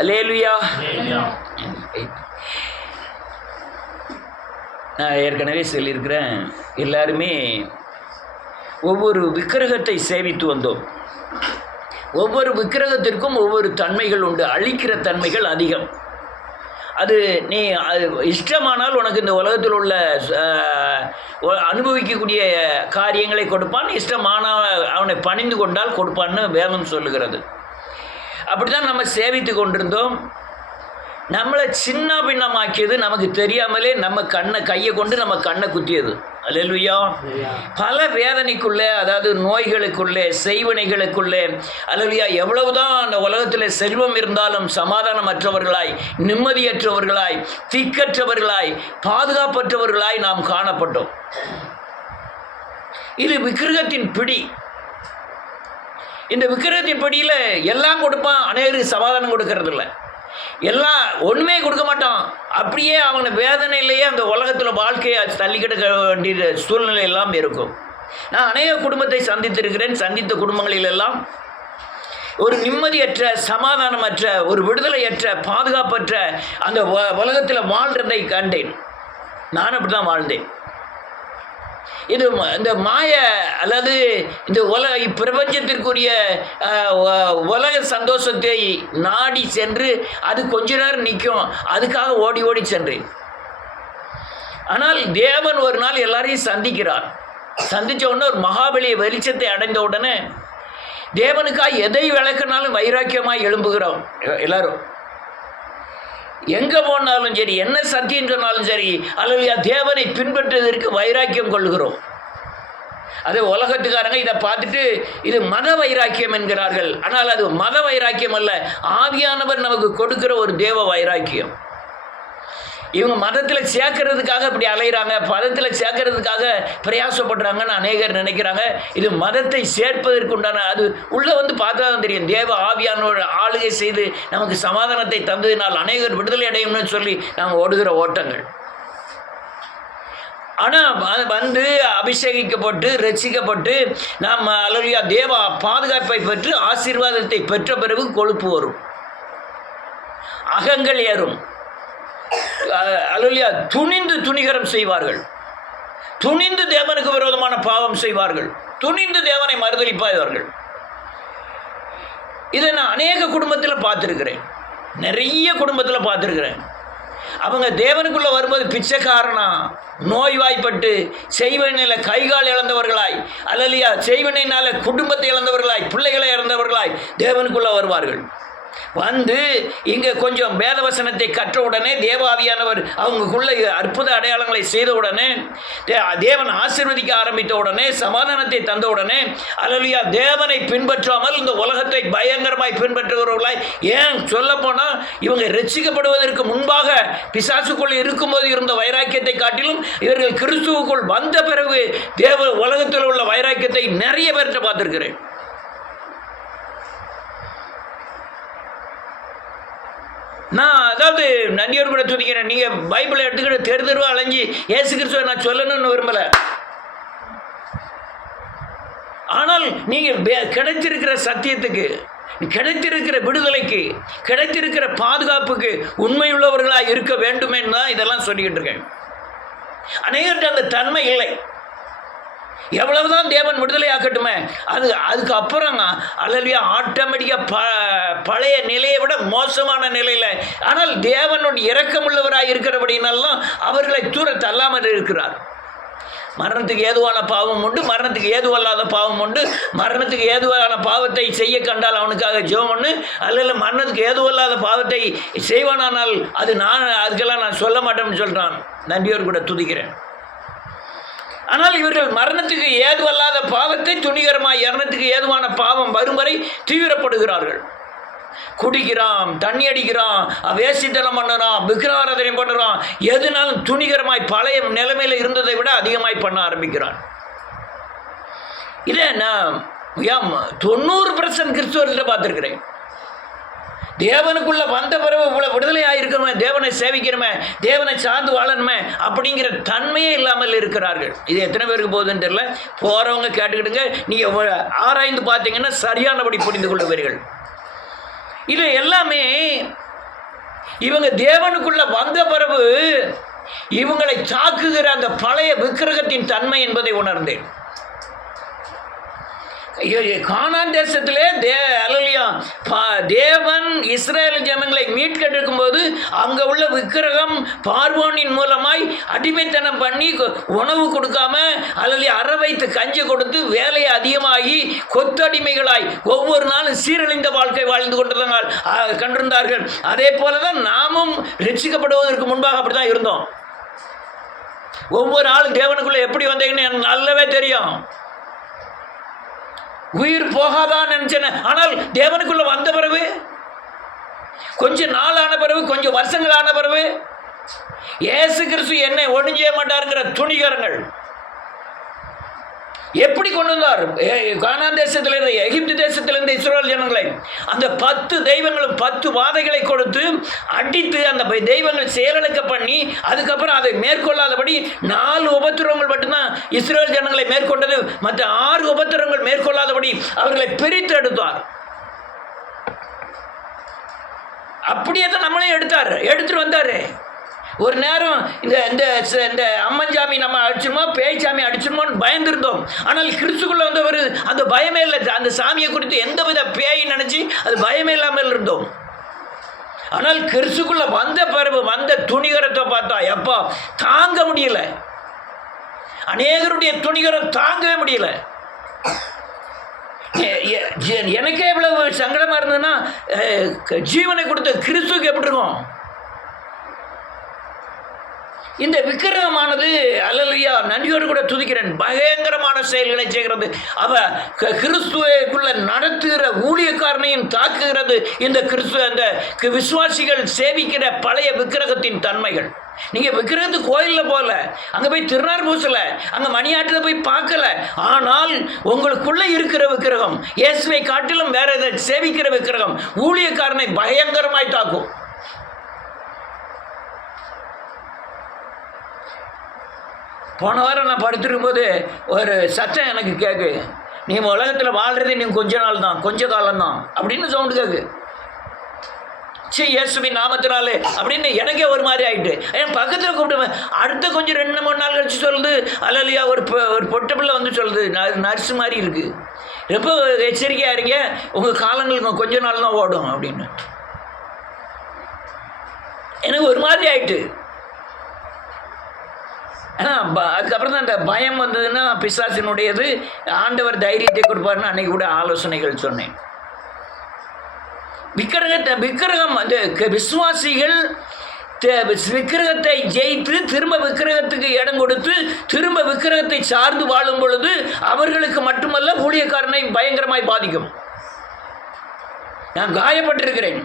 அல்லேலூயா. நான் ஏற்கனவே சொல்லியிருக்கிறேன், எல்லாருமே ஒவ்வொரு விக்கிரகத்தை சேவித்து வந்தோம். ஒவ்வொரு விக்கிரகத்திற்கும் ஒவ்வொரு தன்மைகள் உண்டு. அழிக்கிற தன்மைகள் அதிகம். அது நீ இஷ்டமானால் உனக்கு இந்த உலகத்தில் உள்ள அனுபவிக்கக்கூடிய காரியங்களை கொடுப்பான், இஷ்டமான அவனை பணிந்து கொண்டால் கொடுப்பான்னு வேதம் சொல்லுகிறது. அப்படி தான் நம்ம சேவித்து கொண்டிருந்தோம். நம்மளை சின்ன பின்னமாக்கியது நமக்கு தெரியாமலே நம்ம கையை கொண்டு நம்ம கண்ணை குத்தியது. அல்லேலூயா. பல வேதனைக்குள்ளே, அதாவது நோய்களுக்குள்ளே, செய்வினைகளுக்குள்ளே, அல்லேலூயா, எவ்வளவுதான் அந்த உலகத்தில் செல்வம் இருந்தாலும் சமாதானமற்றவர்களாய், நிம்மதியற்றவர்களாய், திக்கற்றவர்களாய், பாதுகாப்பற்றவர்களாய் நாம் காணப்பட்டோம். இது விக்கிரகத்தின் பிடி. இந்த விக்கிரகத்தின் பிடியில் எல்லாம் கொடுப்பான், அநேகருக்கு சமாதானம் கொடுக்கறதில்ல. எல்லாம் ஒன்றுமே கொடுக்க மாட்டான். அப்படியே அவனை வேதனையிலேயே அந்த உலகத்தில் வாழ்க்கையை தள்ளிக்கிட வேண்டிய சூழ்நிலை எல்லாம் இருக்கும். நான் அநேக குடும்பத்தை சந்தித்திருக்கிறேன். சந்தித்த குடும்பங்களிலெல்லாம் ஒரு நிம்மதியற்ற, சமாதானமற்ற, ஒரு விடுதலையற்ற, பாதுகாப்பற்ற அந்த உலகத்தில் வாழ்கிறதை கண்டேன். நான் அப்படி தான் வாழ்ந்தேன். இது இந்த மாய, அல்லது இந்த பிரபஞ்சத்திற்குரிய உலக சந்தோஷத்தை நாடி சென்று அது கொஞ்ச நேரம் நிற்கும், அதுக்காக ஓடி ஓடி சென்றேன். ஆனால் தேவன் ஒரு நாள் எல்லாரையும் சந்திக்கிறார். சந்தித்த உடனே ஒரு மகாபலிய வெளிச்சத்தை அடைந்த உடனே தேவனுக்காக எதை விளக்கினாலும் வைராக்கியமாக எழும்புகிறோம். எல்லாரும் எங்கே போனாலும் சரி, என்ன சத்தியம் சொன்னாலும் சரி, அல்லது தேவனை பின்பற்றுவதற்கு வைராக்கியம் கொள்கிறோம். அது உலகத்துக்காரங்க இதை பார்த்துட்டு இது மத வைராக்கியம் என்கிறார்கள். ஆனால் அது மத வைராக்கியம் அல்ல, ஆவியானவர் நமக்கு கொடுக்கிற ஒரு தேவ வைராக்கியம். இவங்க மதத்தில் சேர்க்கறதுக்காக இப்படி அலைகிறாங்க, பதத்தில் சேர்க்கறதுக்காக பிரயாசப்படுறாங்கன்னு அநேகர் நினைக்கிறாங்க. இது மதத்தை சேர்ப்பதற்கு உண்டான, அது உள்ளே வந்து பார்த்தா தான் தெரியும். தேவ ஆவியானோட ஆளுகை செய்து நமக்கு சமாதானத்தை தந்ததினால் அநேகர் விடுதலை அடையும்னு சொல்லி நாங்கள் ஓடுகிற ஓட்டங்கள். ஆனால் வந்து அபிஷேகிக்கப்பட்டு ரட்சிக்கப்பட்டு நாம் அல்லேலூயா தேவ பாதுகாப்பை பெற்று ஆசீர்வாதத்தை பெற்ற பிறகு கொழுப்பு வரும், அகங்கள் ஏறும். அல்லேலூயா. துணிந்து துணிகரம் செய்வார்கள், துணிந்து தேவனுக்கு விரோதமான பாவம் செய்வார்கள், துணிந்து தேவனை மறுதலிப்பார்கள். இதை நான் அநேக குடும்பத்தில் பார்த்துருக்கிறேன், நிறைய குடும்பத்தில் பார்த்துருக்கிறேன். அவங்க தேவனுக்குள்ளே வரும்போது பிச்சைக்காரனா, நோய்வாய்ப்பட்டு, செய்வனையில் கைகால் இழந்தவர்களாய், அல்லேலூயா, செய்வனையினால் குடும்பத்தை இழந்தவர்களாய், பிள்ளைகளை இழந்தவர்களாய் தேவனுக்குள்ளே வருவார்கள். வந்து இங்கே கொஞ்சம் வேதவசனத்தை கற்ற உடனே தேவாவியானவர் அவங்களுக்குள்ள அற்புத அடையாளங்களை செய்த உடனே, தேவன் ஆசீர்வதிக்க ஆரம்பித்த உடனே, சமாதானத்தை தந்த உடனே, அல்லேலூயா, தேவனை பின்பற்றாமல் இந்த உலகத்தை பயங்கரமாய் பின்பற்றுகிறவர்களாய், ஏன் சொல்ல போனால் இவங்க ரட்சிக்கப்படுவதற்கு முன்பாக பிசாசுக்குள் இருக்கும்போது இருந்த வைராக்கியத்தை காட்டிலும் இவர்கள் கிறிஸ்துவுக்குள் வந்த பிறகு உலகத்தில் உள்ள வைராக்கியத்தை நிறைய பேர்கிட்ட பார்த்துருக்கிறேன். நான் அதாவது நன்றியோடு கூட துதிக்கிறேன். நீங்கள் பைபிளை எடுத்துக்கிட்டு தெரு தெருவா அலைஞ்சி இயேசு கிறிஸ்துவை நான் சொல்லணும்னு விரும்பலை. ஆனால் நீங்கள் கிடைத்திருக்கிற சத்தியத்துக்கு, கிடைத்திருக்கிற விடுதலைக்கு, கிடைத்திருக்கிற பாதுகாப்புக்கு உண்மையுள்ளவர்களாக இருக்க வேண்டுமேன்னு தான் இதெல்லாம் சொல்லிக்கிட்டு இருக்கேன். அநேகருக்கு அந்த தன்மை இல்லை. எவ்வளவுதான் தேவன் விடுதலை ஆக்கட்டுமே, அதுக்கப்புறம் அல்லேலூயா ஆட்டோமேட்டிக்காக பழைய நிலையை விட மோசமான நிலையில், ஆனால் தேவனுடைய இரக்கமுள்ளவராக இருக்கிறபடினாலும் அவர்களை தூர தள்ளாமல் இருக்கிறார். மரணத்துக்கு ஏதுவான பாவம் உண்டு, மரணத்துக்கு ஏதுவல்லாத பாவம் உண்டு. மரணத்துக்கு ஏதுவான பாவத்தை செய்ய கண்டால் அவனுக்காக ஜெபம் பண்ணு, அல்லது மரணத்துக்கு ஏதுவல்லாத பாவத்தை செய்வானால் அதுக்கெல்லாம் நான் சொல்ல மாட்டேன்னு சொல்கிறான். நன்றியோடு கூட துதிக்கிறேன். ஆனால் இவர்கள் மரணத்துக்கு ஏதுவல்லாத பாவத்தை துணிகரமாய், மரணத்துக்கு ஏதுவான பாவம் வரும் வரை தீவிரப்படுகிறார்கள். குடிக்கிறான், தண்ணி அடிக்கிறான், வேசித்தனம் பண்ணுறான், விக்கிரகாராதனை பண்ணுறான், எதுனாலும் துணிகரமாய் பழைய நிலைமையில் இருந்ததை விட அதிகமாய் பண்ண ஆரம்பிக்கிறான். இதை நான் 90% கிறிஸ்துவர்கிட்ட பார்த்துருக்கிறேன். தேவனுக்குள்ள வந்த பிறகு இவ்வளோ விடுதலையாக இருக்கணுமே, தேவனை சேவிக்கணுமே, தேவனை சார்ந்து வாழணுமே அப்படிங்கிற தன்மையே இல்லாமல் இருக்கிறார்கள். இது எத்தனை பேருக்கு போகுதுன்னு தெரியல. போகிறவங்க கேட்டுக்கிட்டுங்க, நீங்கள் ஆராய்ந்து பார்த்தீங்கன்னா சரியானபடி புரிந்து கொள்ளுவீர்கள். இது எல்லாமே இவங்க தேவனுக்குள்ள வந்த பிறகு இவங்களை தாக்குகிற அந்த பழைய விக்கிரகத்தின் தன்மை என்பதை உணர்ந்தேன். கானான் தேசத்திலே தேவன் இஸ்ரேல் ஜனங்களை மீட்கெடுக்கும் போது அங்க உள்ள விக்கிரகம் பார்வோனின் மூலமாய் அடிமைத்தனம் பண்ணி உணவு கொடுக்காம அற வைத்து கஞ்சி கொடுத்து வேலையை அதிகமாகி கொத்தடிமைகளாய் ஒவ்வொரு நாளும் சீரழிந்த வாழ்க்கை வாழ்ந்து கண்டிருந்தார்கள். அதே போலதான் நாமும் ரட்சிக்கப்படுவதற்கு முன்பாக அப்படிதான் இருந்தோம். ஒவ்வொரு ஆளும் தேவனுக்குள்ள எப்படி வந்தீங்கன்னு எனக்கு நல்லாவே தெரியும். உயிர் போகாதான் நினைச்சேன். ஆனால் தேவனுக்குள்ள வந்த பிறகு கொஞ்சம் நாள் ஆன பிறகு கொஞ்சம் வருஷங்கள் ஆன பிறகு இயேசு கிறிஸ்து என்னை ஒண்ணும் செய்ய மாட்டாருங்கிற துணிகரங்கள் எப்படி கொண்டு வந்தார்? கானான் தேசத்திலிருந்து எகிப்து தேசத்திலிருந்து இஸ்ரவேல் ஜனங்களை அந்த 10 தெய்வங்களும் 10 வாதைகளை கொடுத்து அடித்து அந்த தெய்வங்கள் செயலிழக்க பண்ணி அதுக்கப்புறம் அதை மேற்கொள்ளாதபடி 4 உபத்திரவங்கள் மட்டும்தான் இஸ்ரவேல் ஜனங்களை மேற்கொண்டது. மற்ற 6 உபத்திரவங்கள் மேற்கொள்ளாதபடி அவர்களை பிரித்து எடுத்தார். அப்படியே தான் நம்மளையும் எடுத்துட்டு வந்தாரு. ஒரு நேரம் இந்த அம்மஞ்சாமி நம்ம அடிச்சிருமோ பேய்ச்சாமி அடிச்சிருமோன்னு பயந்துருந்தோம். ஆனால் கிறிஸ்துக்குள்ள வந்தவர் அந்த பயமே இல்லை. அந்த சாமியை குறித்து எந்தவித பேய் நினைச்சு அது பயமே இல்லாமல் இருந்தோம். ஆனால் கிறிஸ்துக்குள்ள வந்த பிறகு வந்த துணிகரத்தை பார்த்தா எப்பா தாங்க முடியல. அநேகருடைய துணிகரம் தாங்கவே முடியல. எனக்கே எவ்வளவு சங்கடமா இருந்ததுன்னா ஜீவனை கொடுத்த கிறிஸ்துக்கு எப்படி இருக்கும்? இந்த விக்கிரகமானது அல்லேலூயா நன்றியோடு கூட துதிக்கிறேன், பயங்கரமான செயல்களை செய்கிறது. அவ கிறிஸ்துவுக்குள்ள நடத்துகிற ஊழியக்காரனையும் தாக்குகிறது. இந்த அந்த விசுவாசிகள் சேவிக்கிற பழைய விக்கிரகத்தின் தன்மைகள். நீங்க விக்கிரகத்து கோயிலில் போகல, அங்க போய் திருநார் பூசல, அங்க மணியாட்டில் போய் பார்க்கல. ஆனால் உங்களுக்குள்ள இருக்கிற விக்கிரகம் இயேசுவை காட்டிலும் வேற எதை சேவிக்கிற விக்கிரகம் ஊழியக்காரனை பயங்கரமாய் தாக்கும். போன வாரம் நான் படுத்திருக்கும் போது ஒரு சத்தம் எனக்கு கேட்கு, நீ உலகத்தில் வாழ்றது நீ கொஞ்ச நாள் தான், கொஞ்ச காலம்தான் அப்படின்னு சவுண்டு கேட்கு. இயேசுவின் நாமத்தினாலே அப்படின்னு எனக்கே ஒரு மாதிரி ஆகிட்டு என் பக்கத்தில் கூப்பிட்டு அடுத்த கொஞ்சம் 2-3 நாள் கழிச்சு சொல்லுது அல்லையா ஒரு பொட்டை பிள்ளை வந்து சொல்லுது நர்ஸ் மாதிரி இருக்குது, ரொம்ப எச்சரிக்கையாக இருங்க, உங்கள் காலங்களுக்கு கொஞ்ச நாள் தான் ஓடும் அப்படின்னு. எனக்கு ஒரு மாதிரி ஆயிட்டு. அதுக்கப்புறம் தான் அந்த பயம் வந்ததுன்னா பிசாசினுடையது, ஆண்டவர் தைரியத்தை கொடுப்பாருன்னு அன்னைக்கு கூட ஆலோசனைகள் சொன்னேன். விக்கிரகம் அந்த விசுவாசிகள் விக்கிரகத்தை ஜெயித்து திரும்ப விக்கிரகத்துக்கு இடம் கொடுத்து திரும்ப விக்கிரகத்தை சார்ந்து வாழும் பொழுது அவர்களுக்கு மட்டுமல்ல ஊழியக்காரனை பயங்கரமாய் பாதிக்கும். நான் காயப்பட்டிருக்கிறேன்.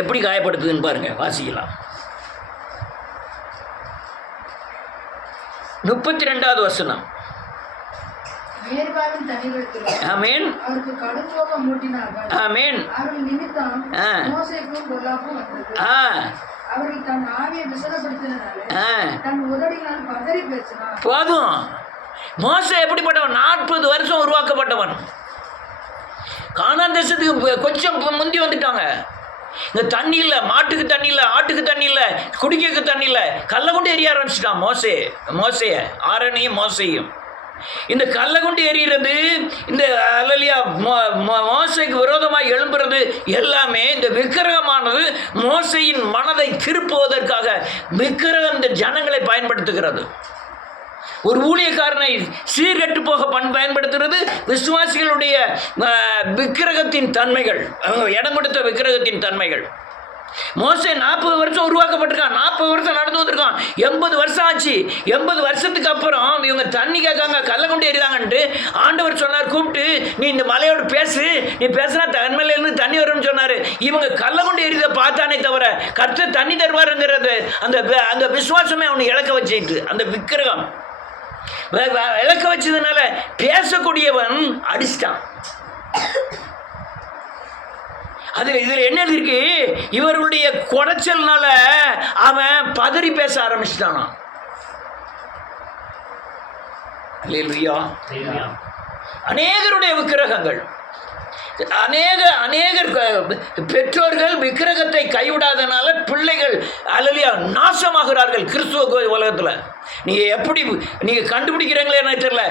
எப்படி காயப்படுத்துதுன்னு பாருங்க, வாசிக்கலாம். 32வது வசனம். ஆமென். ஆமென். போதும். மோசே எப்படிப்பட்டவன்? 40 வருஷம் உருவாக்கப்பட்டவன். கானான் தேசத்துக்கு கொஞ்சம் முந்தி வந்துட்டாங்க. இங்கே தண்ணி இல்லை, மாட்டுக்கு தண்ணி இல்லை, ஆட்டுக்கு தண்ணி இல்லை, குடிக்க தண்ணி இல்லை, கல்லை கொண்டு எரிய ஆரம்பிச்சிட்டான் மோசைய ஆரணையும் மோசையும். இந்த கல்லை கொண்டு எறிகிறது, இந்த அல்லலியா மோசைக்கு விரோதமாக எழும்புறது எல்லாமே இந்த விக்கிரகமானது மோசையின் மனதை திருப்புவதற்காக விக்கிரகம் இந்த ஜனங்களை பயன்படுத்துகிறது. ஒரு ஊழியக்காரனை சீர்கெட்டு போக பயன்படுத்துகிறது விசுவாசிகளுடைய விக்கிரகத்தின் தன்மைகள், அவங்க இடம் கொடுத்த விக்கிரகத்தின் தன்மைகள். மோசே 40 வருஷம் உருவாக்கப்பட்டிருக்கான், 40 வருஷம் நடந்து வந்திருக்கான், 80 வருஷம் ஆச்சு. 80 வருஷத்துக்கு அப்புறம் இவங்க தண்ணி கேட்காங்க, கல்லை கொண்டு எறிதாங்கன்ட்டு ஆண்டவர் சொன்னார், கூப்பிட்டு நீ இந்த மலையோடு பேசு, நீ பேசுனா தன்மையிலேருந்து தண்ணி வரும்னு சொன்னார். இவங்க கல்லை கொண்டு எறித பார்த்தானே தவிர கர்த்தர் தண்ணி தருவாருங்கிறது அந்த விசுவாசமே அவனை இழக்க வச்சுட்டு அந்த விக்கிரகம் இழக்க வச்சதுனால பேசக்கூடியவன் அடிச்சிட்டான். இதில் என்ன இருக்கு? இவர்களுடைய குடைச்சல்னால அவன் பதறி பேச ஆரம்பிச்சிட்டானா. அநேகருடைய விக்கிரகங்கள் அநேகர் பெற்றோர்கள் விக்கிரகத்தை கைவிடாதனால பிள்ளைகள் அல்லையா நாசமாகிறார்கள் கிறிஸ்துவ உலகத்தில். நீங்கள் எப்படி நீங்கள் கண்டுபிடிக்கிறீங்களே எனக்கு தெரியல.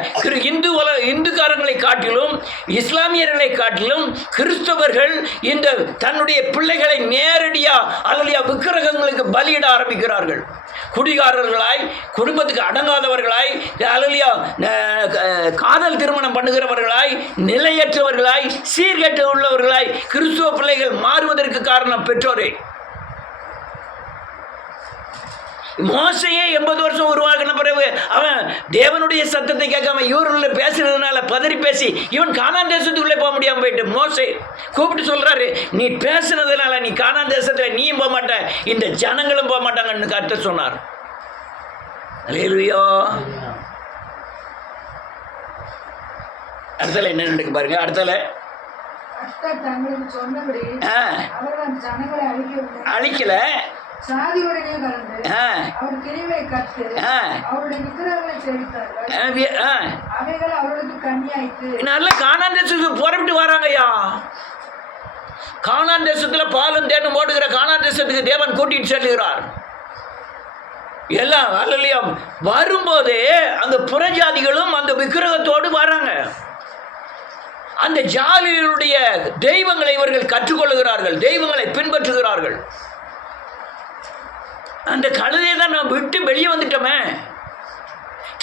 இந்துக்காரங்களை காட்டிலும் இஸ்லாமியர்களை காட்டிலும் கிறிஸ்தவர்கள் இந்த தன்னுடைய பிள்ளைகளை நேரடியாக அல்லையா விக்கிரகங்களுக்கு பலியிட ஆரம்பிக்கிறார்கள். குடிகாரர்களாய், குடும்பத்துக்கு அடங்காதவர்களாய், அல்லையா காதல் திருமணம் பண்ணுகிறவர்களாய், நிலையற்றவர்களாய், சீர்கேட்டு உள்ளவர்களாய் கிறிஸ்துவ பிள்ளைகள் மாறுவதற்கு காரணம் பெற்றோரே. மோசையே 80 வருஷம் உருவாக்கின பிறகு அவன் தேவனுடைய சத்தத்தை கேட்காம இவருள்ள பேசுறதுனால பதறி பேசி இவன் கானான் தேசத்துக்குள்ளே போக முடியாமல் போயிட்டு மோசே கூப்பிட்டு சொல்றாரு, நீ பேசுனதுனால நீ கானான் தேசத்தில் நீயும் போக மாட்ட, இந்த ஜனங்களும் போக மாட்டாங்கன்னு கர்த்தர் சொன்னார். அல்லேலூயா. அடுத்தல என்ன நடக்கு பாருங்க. அடுத்தல அழிக்கல, நல்ல கானான் தேசத்துக்கு புறப்பட்டு வராங்கய்யா. கானான் தேசத்துல பாலும் தேனும் ஓடுகிற கானான் தேசத்துக்கு தேவன் கூட்டிட்டு செல்கிறார். எல்லாம் அல்லையா வரும்போது அந்த புறஜாதிகளும் அந்த விக்கிரகத்தோடு வராங்க. அந்த ஜாதிகளுடைய தெய்வங்களை இவர்கள் கற்றுக்கொள்ளுகிறார்கள், தெய்வங்களை பின்பற்றுகிறார்கள். அந்த கழுதையை தான் நான் விட்டு வெளியே வந்துட்டோமே,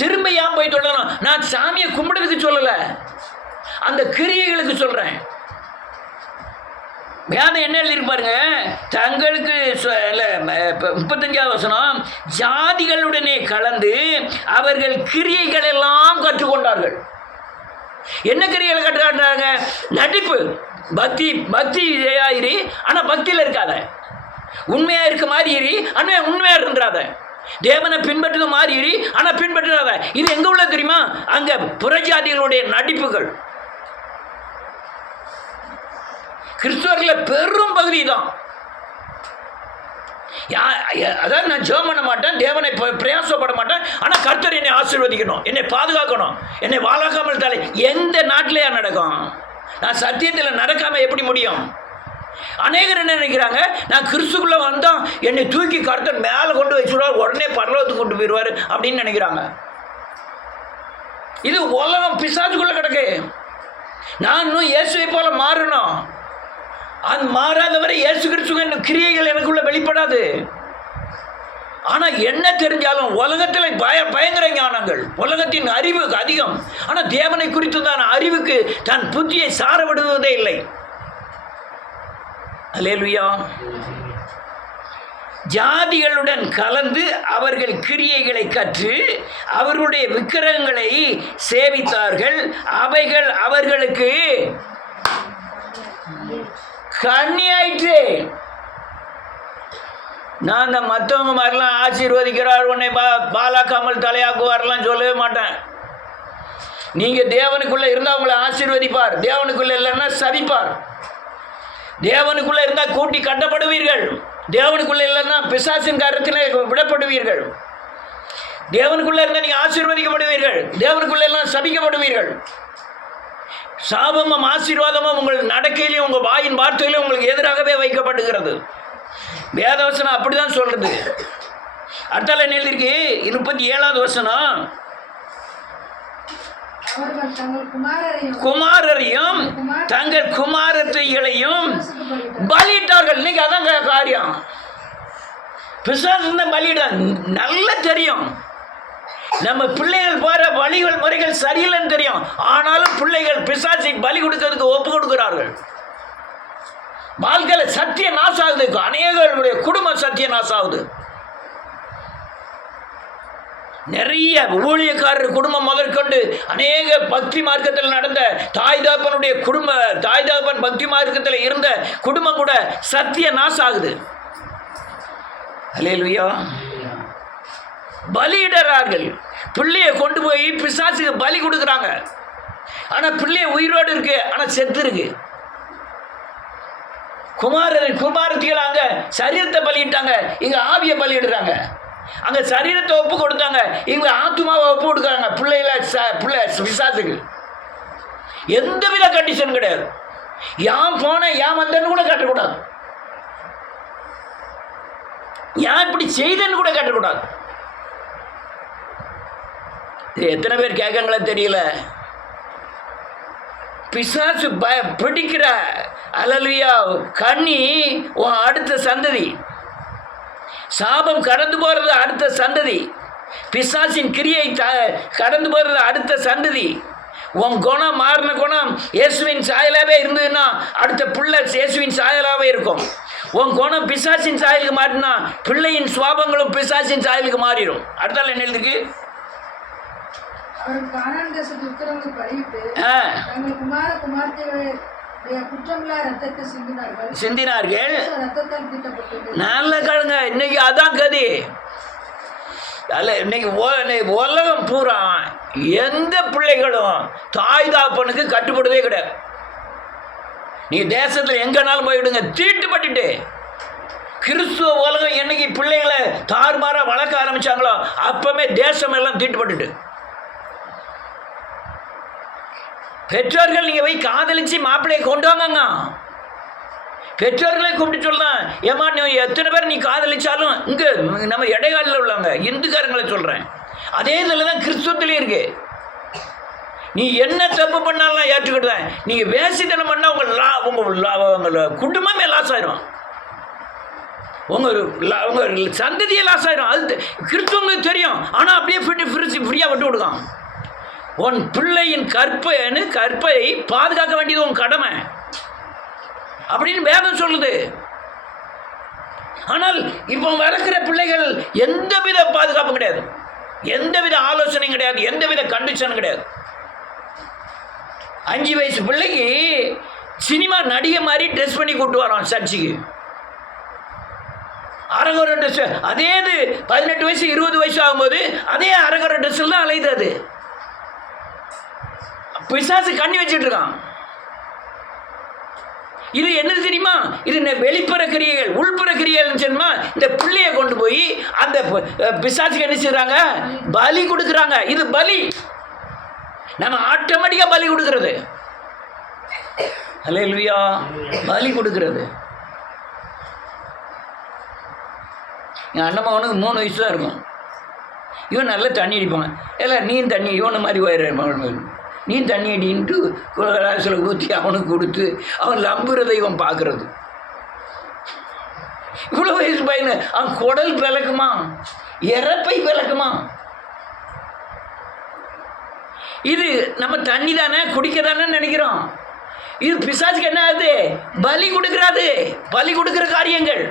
திரும்ப ஏன் போய் தொடரணும்? நான் சாமியை கும்பிடுறதுக்கு சொல்லலை, அந்த கிரியைகளுக்கு சொல்கிறேன். வேதம் என்ன எழுதியிருப்பாருங்க, தங்களுக்கு 35வது வசனம், ஜாதிகளுடனே கலந்து அவர்கள் கிரியைகள் எல்லாம் கற்றுக்கொண்டார்கள். என்ன கிரியைகளை கற்றுக்கொண்டாங்க? நடிப்பு, பக்தி ஆயிரி, ஆனால் பக்தியில் இருக்காத. உண்மையா இருக்க மாதிரி ஏறி ஆனால் உண்மையா இருந்துடாத. தேவனை பின்பற்றுக மாதிரி ஏறி ஆனால் பின்பற்றாத. இது எங்க உள்ள தெரியுமா? அங்க புறஜாதிகளுடைய நடிப்புகள். கிறிஸ்துவர்கள பெரும் பகுதி தான். அதாவது நான் ஜெபம் பண்ண மாட்டேன், தேவனை பிரயாசப்பட மாட்டேன், ஆனால் கர்த்தர் என்னை ஆசீர்வதிக்கணும், என்னை பாதுகாக்கணும், என்னை வாழாக்காமல் தலை. எந்த நாட்டிலேயா நடக்கும்? நான் சத்தியத்தில் நடக்காம எப்படி முடியும்? அநேகர் என்ன நினைக்கிறாங்க, நான் கிறிஸ்துக்குள்ள வந்தோம் என்னை தூக்கி கர்த்தர் மேலே கொண்டு வச்சுடுவார், உடனே பரலோகத்துக்கு கொண்டு போயிடுவார் அப்படின்னு நினைக்கிறாங்க. இது உலகம் பிசாசுக்குள்ள கிடக்கு. நான் இன்னும் இயேசுவை போல மாறணும். அது மாறாதவரை இயேசு கிறிஸ்துவின் கிரியைகள் எனக்குள்ள வெளிப்படாது. ஆனால் என்ன தெரிஞ்சாலும் உலகத்தில் பயங்கர ஞானங்கள், உலகத்தின் அறிவு அதிகம். ஆனால் தேவனை குறித்து தான் அறிவுக்கு தன் புத்தியை சார விடுவதே இல்லை. அல்லேலூயா. ஜாதிகளுடன் கலந்து அவர்கள் கிரியைகளை கற்று அவர்களுடைய விக்கிரகங்களை சேவித்தார்கள். அவைகள் அவர்களுக்கு கண்ணியாயிற்று. நான் இந்த மற்றவங்க மாதிரிலாம் ஆசீர்வதிக்கிறார், உன்னை பாலாக்காமல் தலையாக்குவார்லாம் சொல்லவே மாட்டேன். நீங்கள் தேவனுக்குள்ளே இருந்தால் உங்களை ஆசீர்வதிப்பார், தேவனுக்குள்ளே இல்லைன்னா சபிப்பார். தேவனுக்குள்ளே இருந்தால் கூட்டி கட்டப்படுவீர்கள், தேவனுக்குள்ளே இல்லைன்னா பிசாசின் காரத்திலே விடப்படுவீர்கள். தேவனுக்குள்ளே இருந்தால் நீங்கள் ஆசீர்வதிக்கப்படுவீர்கள், தேவனுக்குள்ளே எல்லாம் சபிக்கப்படுவீர்கள். சாபமும் ஆசீர்வாதமும் உங்கள் நடக்கையிலையும் உங்கள் வாயின் வார்த்தையிலும் உங்களுக்கு எதிராகவே வைக்கப்படுகிறது. வேதவசனம் அப்படிதான் சொல்றது. அடுத்தால என்ன எழுதிருக்கு? 37வது வசனம், குமாரரையும் தங்கள் குமாரத்தைகளையும் பலியிட்டார்கள். இன்னைக்கு அதான் காரியம். பிசாசு தான் பலியிட நல்லா தெரியும். நம்ம பிள்ளைகள் போற வழிகள் முறைகள் சரியில்லைன்னு தெரியும், ஆனாலும் பிள்ளைகள் பிசாசை பலி கொடுக்கிறதுக்கு ஒப்பு கொடுக்கிறார்கள். வாழ்க்கையில் சத்திய நாசாகுது, அநேகர்களுடைய குடும்பம் சத்திய நாசாகுது. நிறைய ஊழியக்காரர் குடும்பம் முதற்கொண்டு அநேக பக்தி மார்க்கத்தில் நடந்த தாய் தகப்பனுடைய தாய் தகப்பன் பக்தி மார்க்கத்தில் இருந்த குடும்பம் கூட சத்திய நாசாகுது. அல்லேலூயா. பலியிடறார்கள். பிள்ளையை கொண்டு போய் பிசாசுக்கு பலி கொடுக்குறாங்க. ஆனால் பிள்ளைய உயிரோடு இருக்கு, ஆனால் செத்து இருக்கு. குமாரத்திகள் அங்கே சரீரத்தை பலியிட்டாங்க, இங்கே ஆவியை பலியிடுறாங்க. அங்கே சரீரத்தை ஒப்பு கொடுத்தாங்க, இவங்க ஆத்மாவை ஒப்பு கொடுக்குறாங்க பிள்ளை பிசாசுக்கு. எந்தவித கண்டிஷன் கிடையாது. யான் போனேன் ஏன் வந்தேன்னு கூட காட்டக்கூடாது, ஏன் இப்படி செய்தேன்னு கூட காட்டக்கூடாது. எத்தனை பேர் கேட்கங்களே தெரியல. பிசாசு பிடிக்கிற அல்லேலூயா கண்ணி உன் அடுத்த சந்ததி, சாபம் கடந்து போகிறது அடுத்த சந்ததி, பிசாசின் கிரியை கடந்து போகிறது அடுத்த சந்ததி. உன் குணம் மாறின குணம் இயேசுவின் சாயலாகவே இருந்ததுன்னா அடுத்த பிள்ளை இயேசுவின் சாயலாகவே இருக்கும். உன் குணம் பிசாசின் சாயலுக்கு மாறினா பிள்ளையின் சுவாபங்களும் பிசாசின் சாயலுக்கு மாறிடும். அடுத்தால என்ன எழுதுக்கு சிந்தினார்கள். நல்ல கழுங்க இன்னைக்கு அதான் கதி. அல்ல இன்னைக்கு உலகம் பூரா எந்த பிள்ளைகளும் தாய் தாப்பனுக்கு கட்டுப்படுவதே கிடையாது. நீ தேசத்தில் எங்கனாலும் போய்விடுங்க, தீட்டுப்பட்டுட்டு. கிறிஸ்துவ உலகம் என்னைக்கு பிள்ளைகளை தாறுமாறா வளர்க்க ஆரம்பிச்சாங்களோ அப்பவே தேசம் எல்லாம் தீட்டுப்பட்டுட்டு. பெற்றோர்கள் நீங்கள் போய் காதலிச்சு மாப்பிள்ளையை கொண்டு வாங்க. பெற்றோர்களை கூப்பிட்டு சொல்லலாம், ஏமா நீ எத்தனை பேர் நீ காதலிச்சாலும் இங்கே நம்ம இடைக்காலில் உள்ளவங்க இந்துக்காரங்களை சொல்கிறேன். அதே இதில் தான் கிறிஸ்துவத்திலையும் இருக்கு. நீ என்ன தப்பு பண்ணாலும் நான் ஏற்றுக்கிட்டேன். நீங்கள் வேசித்தனம் பண்ணால் உங்கள் குடும்பமே லாஸ் ஆயிரும், உங்கள் சந்ததியே லாஸ் ஆயிரும். அது கிறிஸ்துவங்களுக்கு தெரியும். ஆனால் அப்படியே ஃப்ரீயாக விட்டு விடுவான். உன் பிள்ளையின் கற்பை பாதுகாக்க வேண்டியது உன் கடமை அப்படின்னு வேதம் சொல்லுது. ஆனால் இப்போ வளர்க்கிற பிள்ளைகள் எந்தவித பாதுகாப்பும் கிடையாது, எந்தவித ஆலோசனையும் கிடையாது, எந்தவித கண்டிஷனும் கிடையாது. 5 வயசு பிள்ளைக்கு சினிமா நடிகை மாதிரி ட்ரெஸ் பண்ணி கூட்டு வரோம் சர்ச்சுக்கு. அரகுற ட்ரெஸ். அதே இது 18 வயசு 20 வயசு ஆகும்போது அதே அரகுற ட்ரெஸ்ஸில் தான் அலையுது. அது பிசாசு கண்ணி வச்சுட்டு இருக்கான். இது என்னது தெரியுமா? இது வெளிப்புற கிரியைகள், உள்புற கிரியைகள் சொன்னா இந்த பிள்ளையை கொண்டு போய் அந்த பிசாசுக்கு என்ன செய்றாங்க? பலி கொடுக்குறாங்க. இது பலி, நம்ம ஆட்டோமேட்டிக்காக பலி கொடுக்கறது. அல்லேலூயா, பலி கொடுக்கறது. என் அண்ணன் அவனுக்கு 3 வயசு தான் இருக்கும். இவன் நல்லா தண்ணி அடிப்பான். இல்லை நீ தண்ணி இவனை மாதிரி போயிடுற, நீ தண்ணி அடின்ட்டு சில ஊற்றி அவனுக்கு கொடுத்து அவன் நம்புறதை இவன் பார்க்கறது. இவ்வளோ வயசு பையனு அவன் குடல் பிளக்குமா, இறப்பை பிளக்குமா? இது நம்ம தண்ணி தானே குடிக்க தானே நினைக்கிறோம். இது பிசாசுக்கு என்ன ஆகுது? பலி கொடுக்குறாது, பலி கொடுக்குற காரியங்கள்.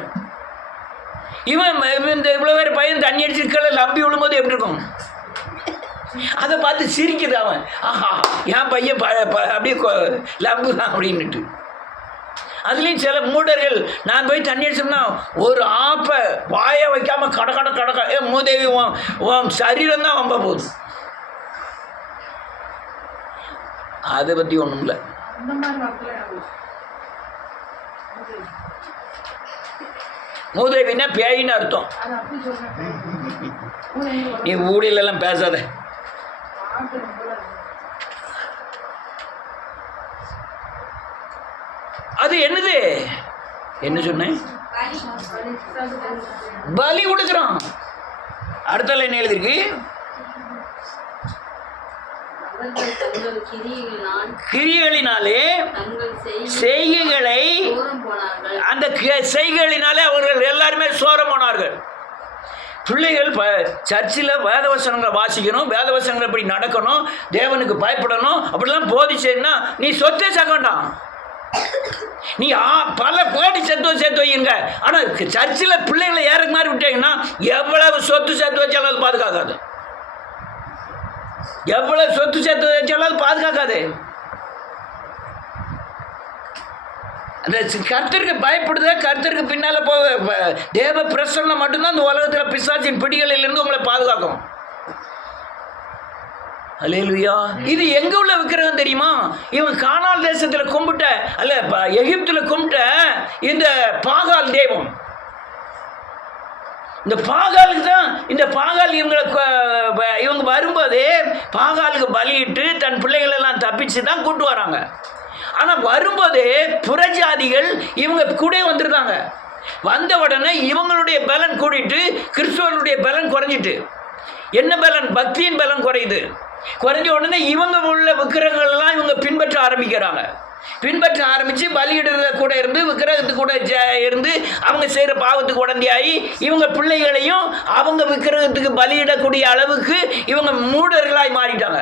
இவன் இந்த இவ்வளோ பேர் பையன் தண்ணி அடிச்சிருக்கல நம்பி விழும்போது எப்படி இருக்கும்? அதை பார்த்து சிரிக்குது அவன். ஆஹா என் பையன் அப்படியே லம்பு தான் அப்படின்னுட்டு. அதுலேயும் சில மூடர்கள் நான் போய் தண்ணி அடிச்சோம்னா ஒரு ஆப்பை வாயை வைக்காமல் கடக்க மூதேவி உன் சரீரம் தான் வம்ப போகுது. அதை பற்றி ஒன்றும் இல்லை. மூதேவின்னா பேயின்னு அர்த்தம். நீ ஊழியெல்லாம் பேசாத. அது என்னது? என்ன சொன்னேன்? பலி கொடுக்குறோம். அடுத்த என்ன எழுதிருக்கு? கிரியைகளினாலே செய்கைகளை, அந்த செய்கைகளினாலே அவர்கள் எல்லாருமே சோரம் போனார்கள். பிள்ளைகள் சர்ச்சில் வேதவசனங்களை வாசிக்கணும், வேதவசனங்களை இப்படி நடக்கணும், தேவனுக்கு பயப்படணும், அப்படிலாம் போதிச்சேன்னா நீ சொத்தே சேர்க்க வேண்டாம். நீ பல கோடி சேர்த்து வைங்க. ஆனால் சர்ச்சில் பிள்ளைகளை ஏறக்கு மாதிரி விட்டீங்கன்னா எவ்வளவு சொத்து சேர்த்து வச்சாலும் அது பாதுகாக்காது. எவ்வளவு சொத்து சேர்த்து வச்சாலும் அது பாதுகாக்காது. அந்த கர்த்தருக்கு பயப்படுத, கர்த்தருக்கு பின்னால் தேவ பிரசன்னம் மட்டும்தான் அந்த உலகத்தில் பிசாசின் பிடிகளிலிருந்து உங்களை பாதுகாக்கும். அல்லேலூயா. இது எங்க உள்ள விக்கிரகம் தெரியுமா? இவன் கானான் தேசத்தில் கும்பிட்ட அல்ல எகிப்தில் கும்பிட்ட இந்த பாகால் தெய்வம். இந்த பாகாலுக்கு தான் இந்த பாகால் இவங்க வரும்போது பாகாலுக்கு பலியிட்டு தன் பிள்ளைகளெல்லாம் தப்பிச்சு தான் கூட்டு வராங்க. ஆனால் வரும்போதே புறஜாதிகள் இவங்க கூட வந்துருந்தாங்க. வந்த உடனே இவங்களுடைய பலன் கூடிட்டு கிறிஸ்துவனுடைய பலன் குறைஞ்சிட்டு. என்ன பலன்? பக்தியின் பலன் குறையுது. குறைஞ்ச உடனே இவங்க உள்ள விக்கிரகங்கள்லாம் இவங்க பின்பற்ற ஆரம்பிக்கிறாங்க. பின்பற்ற ஆரம்பித்து பலியிடுறத கூட இருந்து விக்கிரகத்துக்கு கூட இருந்து அவங்க செய்கிற பாவத்துக்கு உடந்தையாகி இவங்க பிள்ளைகளையும் அவங்க விக்கிரகத்துக்கு பலியிடக்கூடிய அளவுக்கு இவங்க மூடர்களாய் மாறிட்டாங்க.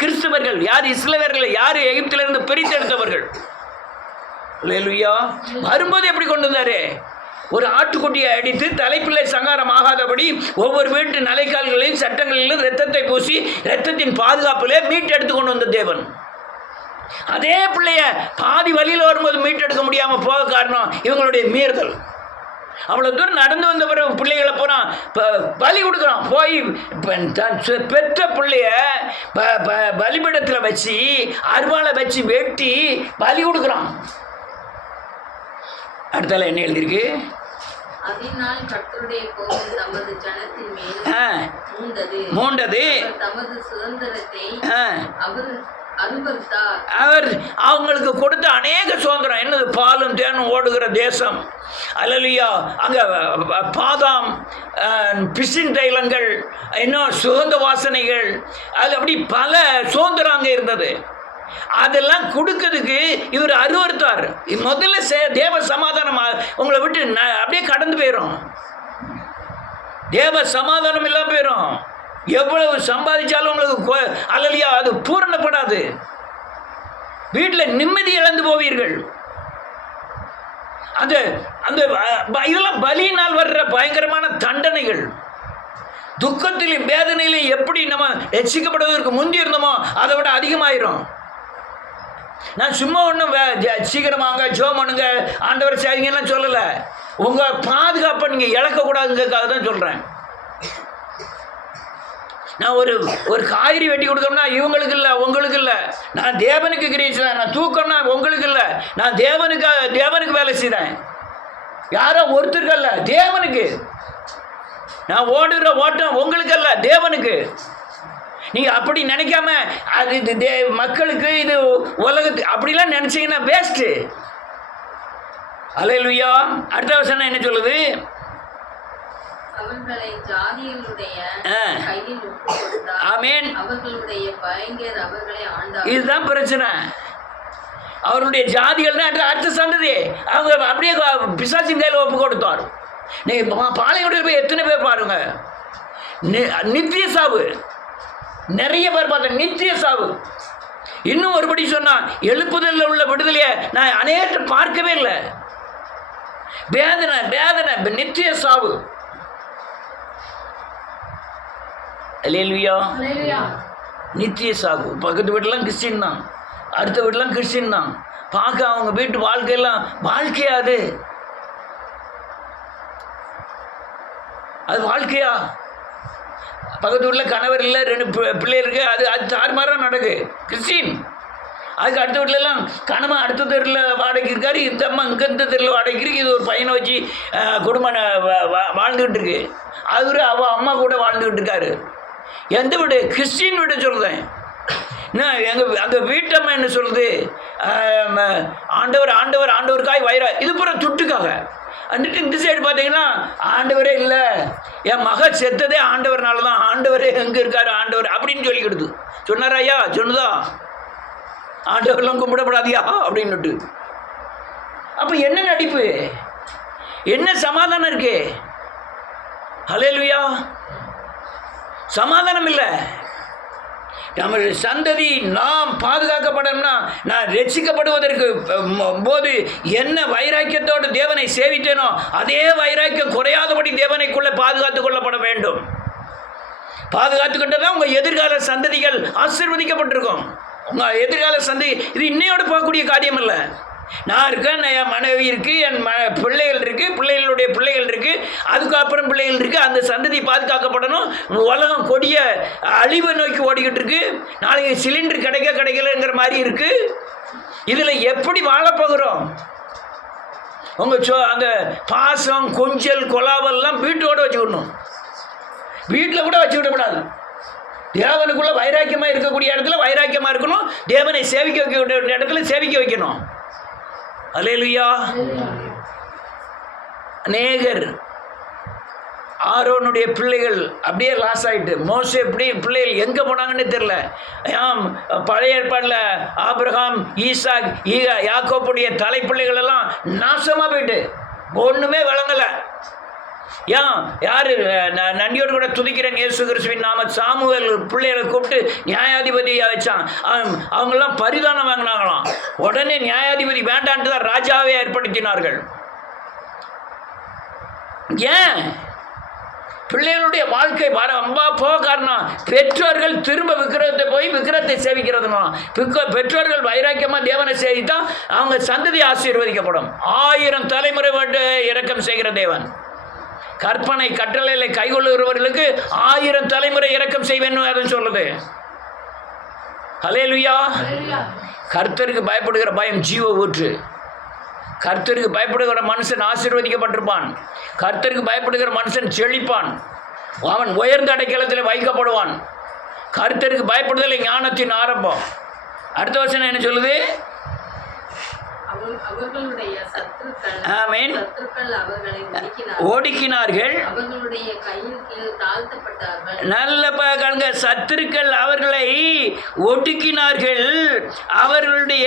கிறிஸ்தவர்கள் யார்? இஸ்ரவேலர்கள் யார்? எகிப்திலிருந்து பிரித்தெடுத்தவர்கள். அல்லேலூயா. வரும்போது எப்படி கொண்டு வந்தாரு? ஒரு ஆட்டுக்குட்டியை அடித்து தலைப்பிள்ளை சங்காரம் ஆகாதபடி ஒவ்வொரு வீட்டு நிலைக்கால்களையும் சட்டங்களிலும் இரத்தத்தை பூசி இரத்தத்தின் பாதுகாப்பிலே மீட்டெடுத்து கொண்டு வந்த தேவன். அதே பிள்ளைய பாதி வழியில் வரும்போது மீட்டெடுக்க முடியாமல் போக காரணம் இவங்களுடைய மீறுதல். அவ்வளோ தூரம் நடந்து வந்த பிறகு பிள்ளைகளை போகிறான் பலி கொடுக்குறான். போய் பெற்ற பிள்ளைய பலிபீடத்தில் வச்சு அருவாளை வச்சு வெட்டி பலி கொடுக்குறான். அடுத்தால என்ன எழுதியிருக்கு? அதனால் கர்த்தருடைய கோபம் தமது ஜனத்தின் மேல் மூண்டது. தமது சுதந்திரத்தை அவர் அவங்களுக்கு கொடுத்த அநேக சுதந்திரம். என்னது? பாலும் தேனும் ஓடுகிற தேசம். அல்லேலூயா. அங்கே பாதாம், பிசின் தைலங்கள், இன்னும் சுகந்த வாசனைகள், அது அப்படி பல சுதந்திரம் அங்கே இருந்தது. அதெல்லாம் கொடுக்கறதுக்கு இவர் அருவருத்தார். முதல்ல தேவ சமாதானம் உங்களை விட்டு அப்படியே கடந்து போயிடும். தேவ சமாதானம் இல்லாமல் போயிடும். எவ்வளவு சம்பாதிச்சாலும் உங்களுக்கு அல்லையா அது பூரணப்படாது. வீட்டில் நிம்மதி இழந்து போவீர்கள். அந்த அந்த இதெல்லாம் பலியினால் வர்ற பயங்கரமான தண்டனைகள். துக்கத்திலும் வேதனையிலும் எப்படி நம்ம ரட்சிக்கப்படுவதற்கு முந்தி இருந்தோமோ அதை விட அதிகமாயிரும். நான் சும்மா ஒன்றும் சீக்கிரமாங்க ஜோம் பண்ணுங்க ஆண்டவர் செய்யுங்கன்னா சொல்லலை. உங்கள் பாதுகாப்பை நீங்கள் இழக்கக்கூடாதுங்கிறதுக்காக தான் சொல்கிறேன். நான் ஒரு காய்கறி வெட்டி கொடுத்தோம்னா இவங்களுக்கு இல்லை, உங்களுக்கு இல்லை. நான் தேவனுக்கு கிரீச்சேன். நான் தூக்கம்னா உங்களுக்கு இல்லை. நான் தேவனுக்கு வேலை செய்கிறேன். யாரோ ஒருத்தருக்கு அல்ல, தேவனுக்கு. நான் ஓடுகிற ஓட்டம் உங்களுக்கு அல்ல, தேவனுக்கு. நீங்கள் அப்படி நினைக்காம அது இது மக்களுக்கு இது உலகத்து அப்படிலாம் நினச்சிங்கன்னா வேஸ்ட்டு. அல்லேலூயா. அடுத்த வசனம் என்ன சொல்லுது? ஆமென். இதுதான் பிரச்சனை. அவருடைய ஜாதிகள் தான் அடுத்த சந்ததி. அவங்க அப்படியே பிசாசின் கையில் ஒப்பு கொடுத்தார். நீங்கள் பாளையங்கோட்டையில் போய் எத்தனை பேர் பாருங்க, நித்திய சாவு. நிறைய பேர் பார்த்தேன், நித்திய சாவு. இன்னும் ஒருபடி சொன்னால் எழுப்புதலில் உள்ள விடுதலையை நான் அநேகத்தை பார்க்கவே இல்லை. வேதனை வேதனை, நித்திய சாவு. அல்லேலூயா. நித்திய சாகு. பக்கத்து வீட்டெல்லாம் கிறிஸ்டின் தான், அடுத்த வீட்டெல்லாம் கிறிஸ்டின் தான். பார்க்க அவங்க வீட்டு வாழ்க்கையெல்லாம் வாழ்க்கையா? அது வாழ்க்கையா? பக்கத்து வீட்டில் கணவர் இல்லை, 2 பிள்ளைகள் இருக்குது, அது தாறுமாறாக நடக்கு. கிறிஸ்டின். அதுக்கு அடுத்த வீட்டிலலாம் கணவன் அடுத்த தெருவில் வாடகைக்கு இருக்காரு, இந்த அம்மா இங்கே இந்த தெருவில் வாடகைக்கு இருக்குது. இது ஒரு பையனை வச்சு குடும்பம் வாழ்ந்துக்கிட்டு இருக்கு. அவரு அவள் அம்மா கூட வாழ்ந்துக்கிட்டு இருக்காரு. எந்த வீடு? கிறிஸ்டின் வீட்டை சொல்கிறேன். எங்கள் அந்த வீட்டம்மா என்ன சொல்லுது? ஆண்டவர் ஆண்டவர் ஆண்டவருக்காய் வயிறா. இது பூரா துட்டுக்காக. வந்துட்டு இந்த சைடு பார்த்தீங்கன்னா ஆண்டவரே இல்லை, என் மக செத்ததே ஆண்டவர்னால தான், ஆண்டவரே எங்கே இருக்காரு ஆண்டவர் அப்படின்னு சொல்லிக்கிடுது. சொன்னார் ஐயா, சொன்னதா? ஆண்டவர்லாம் கும்பிடப்படாதியா அப்படின்னுட்டு. அப்போ என்ன நடிப்பு, என்ன சமாதானம் இருக்கு? ஹல்லேலூயா. சமாதானம் இல்லை. நம்முடைய சந்ததி நாம் பாதுகாக்கப்படணும்னா, நான் ரட்சிக்கப்படுவதற்கு போது என்ன வைராக்கியத்தோடு தேவனை சேவித்தேனோ அதே வைராக்கியம் குறையாதபடி தேவனைக்குள்ளே பாதுகாத்து கொள்ளப்பட வேண்டும். பாதுகாத்துக்கிட்டு தான் உங்கள் எதிர்கால சந்ததிகள் ஆசீர்வதிக்கப்பட்டிருக்கும். உங்கள் எதிர்கால சந்ததி இது இன்னையோடு போகக்கூடிய காரியம் இல்லை. நான் இருக்கேன், என் மனைவி இருக்குது, என் பிள்ளைகள் இருக்குது, பிள்ளைகளுடைய பிள்ளைகள் இருக்குது, அதுக்கப்புறம் பிள்ளைகள் இருக்குது. அந்த சந்ததி பாதுகாக்கப்படணும். உலகம் கொடிய அழிவை நோக்கி ஓடிக்கிட்டு இருக்கு. நாளைக்கு சிலிண்டர் கிடைக்கலைங்கிற மாதிரி இருக்குது. இதில் எப்படி வாழப்போகிறோம்? உங்கள் அந்த பாசம் கொஞ்சல் கொலாவெல்லாம் வீட்டோடு வச்சுக்கணும். வீட்டில் கூட வச்சுக்கிடக்கூடாது. தேவனுக்குள்ள வைராக்கியமாக இருக்கக்கூடிய இடத்துல வைராக்கியமாக இருக்கணும். தேவனை சேவிக்க வைக்க இடத்துல சேவிக்க வைக்கணும். அல்லேலூயா. அநேகர் ஆரோனுடைய பிள்ளைகள் அப்படியே லாஸ் ஆகிட்டு, மோசே எப்படி பிள்ளைகள் எங்கே போனாங்கன்னு தெரில. பழைய ஏற்பாடில் ஆபிரகாம், ஈசாக், யாக்கோப்புடைய தலைப்பிள்ளைகள் எல்லாம் நாசமாக போயிட்டு ஒன்றுமே விளங்கலை. யார் நன்றியோடு கூட துதிக்கிறேன் இயேசு கிறிஸ்துவின் நாம. சாமுவேல் பிள்ளைகளை கூப்பிட்டு நியாயாதிபதியாக வச்சான். அவங்கெல்லாம் பரிதானம் வாங்கினாங்களாம். உடனே நியாயாதிபதி வேண்டான்ட்டு தான் ராஜாவே ஏற்படுத்தினார்கள். ஏன்? பிள்ளைகளுடைய வாழ்க்கை ரொம்ப போக காரணம் பெற்றோர்கள் திரும்ப விக்கிரகத்தை போய் விக்கிரகத்தை சேவிக்கிறதுனா. பெற்றோர்கள் வைராக்கியமாக தேவனை சேவித்தா அவங்க சந்ததி ஆசீர்வதிக்கப்படும். 1000 தலைமுறை இரக்கம் செய்கிற தேவன். கற்பனை கட்டளைகளை கைகொள்ளுகிறவர்களுக்கு 1000 தலைமுறை இரக்கம் செய்வேன்னு வேதம் சொல்லுது. ஹல்லேலூயா. கர்த்தருக்கு பயப்படுகிற பயம் ஜீவ ஊற்று. கர்த்தருக்கு பயப்படுகிற மனுஷன் ஆசீர்வதிக்கப்பட்டிருப்பான். கர்த்தருக்கு பயப்படுகிற மனுஷன் செழிப்பான். அவன் உயர்ந்த அடைக்கலத்தில் வைக்கப்படுவான். கர்த்தருக்கு பயப்படுதலை ஞானத்தின் ஆரம்பம். அடுத்த வசனம் என்ன சொல்லுது? அவர்களுடைய ஒடுக்கினார்கள். அவர்களுடைய கையின் கீழ் தாழ்த்தப்பட்டார்கள். நல்ல பாருங்க, சத்துருக்கள் அவர்களை ஒடுக்கினார்கள். அவர்களுடைய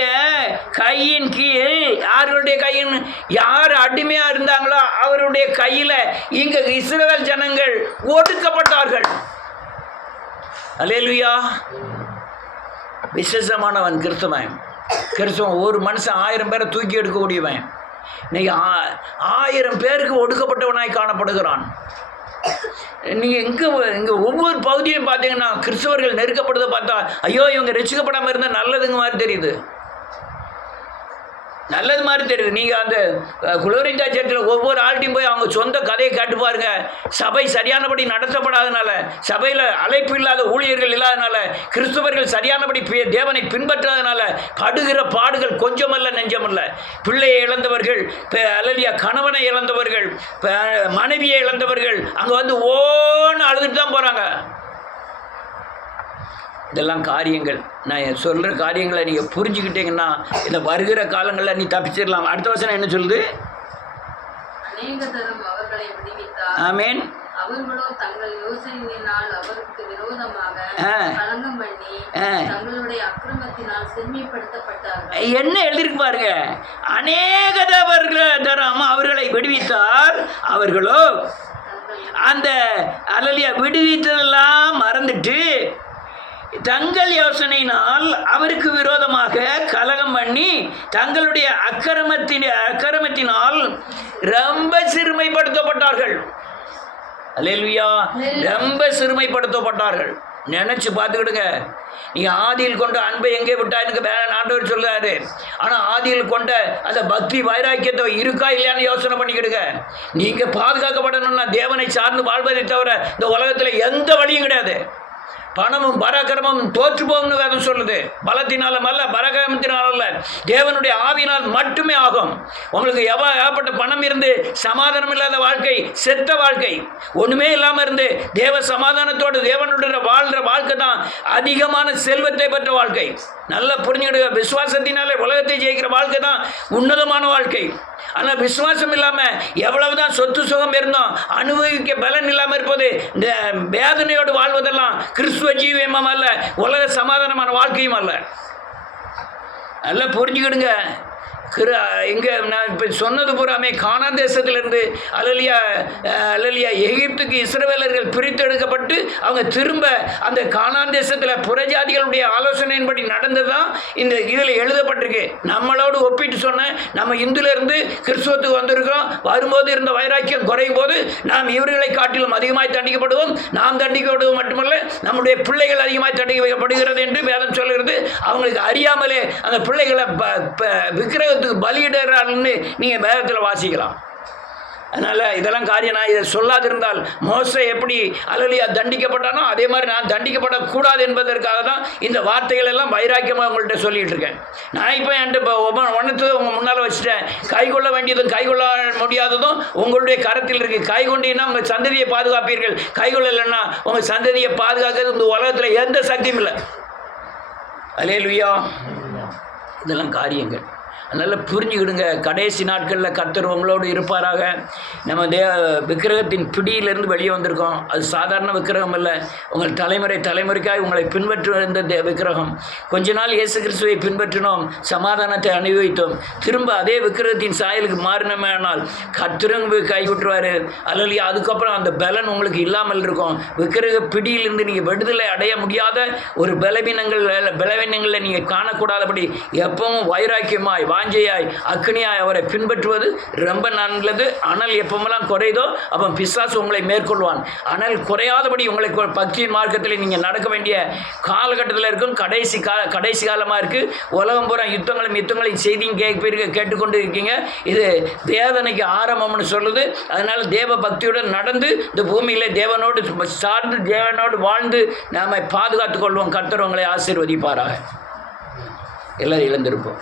கையின் கீழ், யாருடைய கையின், யார் அடிமையா இருந்தாங்களோ அவருடைய கையில இங்க இஸ்ரவேல் ஜனங்கள் ஒடுக்கப்பட்டார்கள். அல்லேலூயா. விசேஷமானவன் கிறிஸ்தவன். கிறிஸ்தவன் ஒரு மனுஷன் 1000 பேரை தூக்கி எடுக்கக்கூடியவன். இன்னைக்கு 1000 பேருக்கு ஒடுக்கப்பட்டவனாய் காணப்படுகிறான். நீங்கள் இங்கே ஒவ்வொரு பகுதியும் பார்த்தீங்கன்னா கிறிஸ்தவர்கள் நெருக்கப்படுறதை பார்த்தா ஐயோ இவங்க ரட்சிக்கப்படாமல் இருந்தால் நல்லதுங்க மாதிரி தெரியுது. நல்லது மாதிரி தெரியுது. நீங்கள் அந்த குளோரிண்டா சர்ச்சில் ஒவ்வொரு ஆள்கிட்டையும் போய் அவங்க சொந்த கதையை கேட்டு பாருங்க. சபை சரியானபடி நடத்தப்படாதனால, சபையில் அழைப்பு இல்லாத ஊழியர்கள் இல்லாதனால, கிறிஸ்தவர்கள் சரியானபடி தேவனை பின்பற்றாதனால படுகிற பாடுகள் கொஞ்சமல்ல நெஞ்சமல்ல. பிள்ளையை இழந்தவர்கள், அல்லலியா கணவனை இழந்தவர்கள், மனைவியை இழந்தவர்கள் அங்கே வந்து ஓன்னு அழுதுட்டு தான் போகிறாங்க. இதெல்லாம் காரியங்கள், நான் சொல்கிற காரியங்களை நீங்கள் புரிஞ்சுக்கிட்டீங்கன்னா இந்த வருகிற காலங்களில் நீ தப்பிச்சிடலாம். அடுத்த வசனம் என்ன சொல்லுது? ஆமேன். அவர்களோ தங்கள் யோசனையினால் அவருக்கு விரோதமாக கலங்கம் பண்ணி தங்களுடைய அக்கிரமத்தினால் சிறுமைப்படுத்தப்பட்டார்கள். என்ன எழுதிருக்கு பாருங்க. அநேக தரம் அவர்களை விடுவித்தார். அவர்களோ அந்த அல்லலியா விடுவித்ததெல்லாம் மறந்துட்டு தங்கள் யோசனையினால் அவருக்கு விரோதமாக கலகம் பண்ணி தங்களுடைய அக்கிரமத்தினால் ரொம்ப சிறுமைப்படுத்தப்பட்டார்கள். அல்லேலூயா. ரொம்ப சிறுமைப்படுத்தப்பட்டார்கள். நினைச்சு பார்த்துக்கிடுங்க. நீங்கள் ஆதியில் கொண்ட அன்பை எங்கே விட்டா எனக்கு வேற ஆண்டவர் சொல்றாரு. ஆனால் ஆதியில் கொண்ட அந்த பக்தி வைராக்கியத்தை இருக்கா இல்லையான்னு யோசனை பண்ணிக்கிடுங்க. நீங்கள் பாதுகாக்கப்படணும்னா தேவனை சார்ந்து வாழ்வதை தவிர இந்த உலகத்தில் எந்த வழியும் கிடையாது. பணமும் பராக்கிரமும் தோற்று போகும்னு வேதம் சொல்லுது. பலத்தினாலும் அல்ல, பராக்கிரமத்தினாலும் அல்ல, தேவனுடைய ஆவியினால் மட்டுமே ஆகும். உங்களுக்கு ஏகப்பட்ட பணம் இருந்து சமாதானம் இல்லாத வாழ்க்கை செத்த வாழ்க்கை. ஒன்றுமே இல்லாமல் இருந்து தேவ சமாதானத்தோடு தேவனுடைய வாழ்கிற வாழ்க்கை தான் அதிகமான செல்வத்தை பெற்ற வாழ்க்கை. நல்லா புரிஞ்சுக்கிடுங்க. விசுவாசத்தினாலே உலகத்தை ஜெயிக்கிற வாழ்க்கை தான் உன்னதமான வாழ்க்கை. ஆனால் விசுவாசம் இல்லாமல் எவ்வளவுதான் சொத்து சுகம் இருந்தோம் அனுபவிக்க பலன் இல்லாமல் இருப்பது இந்த வேதனையோடு வாழ்வதெல்லாம் கிறிஸ்துவ ஜீவியமும் அல்ல, உலக சமாதானமான வாழ்க்கையும் அல்ல. நல்லா புரிஞ்சுக்கிடுங்க. இங்கே நான் இப்போ சொன்னது பூராமே கானான் தேசத்திலிருந்து அல்லலியா எகிப்துக்கு இஸ்ரவேலர்கள் பிரித்தெடுக்கப்பட்டு அவங்க திரும்ப அந்த கானான் தேசத்தில் புறஜாதிகளுடைய ஆலோசனையின்படி நடந்தது தான் இந்த இதில் எழுதப்பட்டிருக்கு. நம்மளோடு ஒப்பிட்டு சொன்னேன். நம்ம இந்துலேருந்து கிறிஸ்துவத்துக்கு வந்திருக்கிறோம். வரும்போது இருந்த வைராக்கியம் குறையும் போது நாம் இவர்களை காட்டிலும் அதிகமாய் தண்டிக்கப்படுவோம். நாம் தண்டிக்கப்படுவது மட்டுமல்ல, நம்முடைய பிள்ளைகள் அதிகமாய் தண்டிக்கப்படுகிறது என்று வேதம் சொல்கிறது. அவங்களுக்கு அறியாமலே அந்த பிள்ளைகளை விக்கிரகத்துக்கு பலியிடுறாள்னு நீங்கள் வேதத்தில் வாசிக்கலாம். அதனால் இதெல்லாம் காரியம். நான் இதை சொல்லாதிருந்தால் மோசே எப்படி அல்லேலூயா தண்டிக்கப்பட்டானோ அதே மாதிரி நான் தண்டிக்கப்படக்கூடாது என்பதற்காக தான் இந்த வார்த்தைகள் எல்லாம் வைராக்கியமாக உங்கள்கிட்ட சொல்லிகிட்டு இருக்கேன். நான் இப்போ என்கிட்ட ஒன்றுத்து உங்கள் முன்னால் வச்சுட்டேன். கை கொள்ள வேண்டியதும் கை கொள்ள முடியாததும் உங்களுடைய கரத்தில் இருக்குது. கை கொண்டீங்கன்னா உங்கள் சந்ததியை பாதுகாப்பீர்கள். கை கொள்ளலைன்னா உங்கள் சந்ததியை பாதுகாக்கிறது இந்த உலகத்தில் எந்த சக்தியும் இல்லை. அல்லேலூயா. இதெல்லாம் காரியங்கள். அதனால் புரிஞ்சுக்கிடுங்க. கடைசி நாட்களில் கர்த்தர் உங்களோடு இருப்பாராக. நம்ம விக்கிரகத்தின் பிடியிலிருந்து வெளியே வந்திருக்கோம். அது சாதாரண விக்கிரகம் இல்லை. உங்கள் தலைமுறைக்காக உங்களை பின்பற்றுகின்ற விக்கிரகம். கொஞ்ச நாள் இயேசு கிறிஸ்துவை பின்பற்றினோம், சமாதானத்தை அனுபவித்தோம். திரும்ப அதே விக்கிரகத்தின் சாயலுக்கு மாறினோமே ஆனால் கர்த்தரும் கைவிட்டுருவார். அல்லது அதுக்கப்புறம் அந்த பலன் உங்களுக்கு இல்லாமல் இருக்கும். விக்கிரக பிடியிலிருந்து நீங்கள் விடுதலை அடைய முடியாத ஒரு பலவீனங்களை நீங்கள் காணக்கூடாதபடி எப்பவும் வைராக்கியமாய் வாஞ்சையாய் அக்னியாய் அவரை பின்பற்றுவது ரொம்ப நல்லது. அனல் எப்பமெல்லாம் குறையுதோ அப்போ பிசாசு உங்களை மேற்கொள்வான். அனல் குறையாதபடி உங்களை பக்தியின் மார்க்கத்தில் நீங்கள் நடக்க வேண்டிய காலகட்டத்தில் இருக்கும். கடைசி காலமாக இருக்குது. உலகம் பூரா யுத்தங்களையும் செய்தியும் கேட்டுக்கொண்டு இருக்கீங்க. இது வேதனைக்கு ஆரம்பம்னு சொல்லுது. அதனால் தேவ பக்தியுடன் நடந்து இந்த பூமியில் தேவனோடு சார்ந்து தேவனோடு வாழ்ந்து நாம் பாதுகாத்து கொள்வோம். கர்த்தர் உங்களை ஆசீர்வதிப்பாராக. எல்லாரும் இழந்திருப்போம்.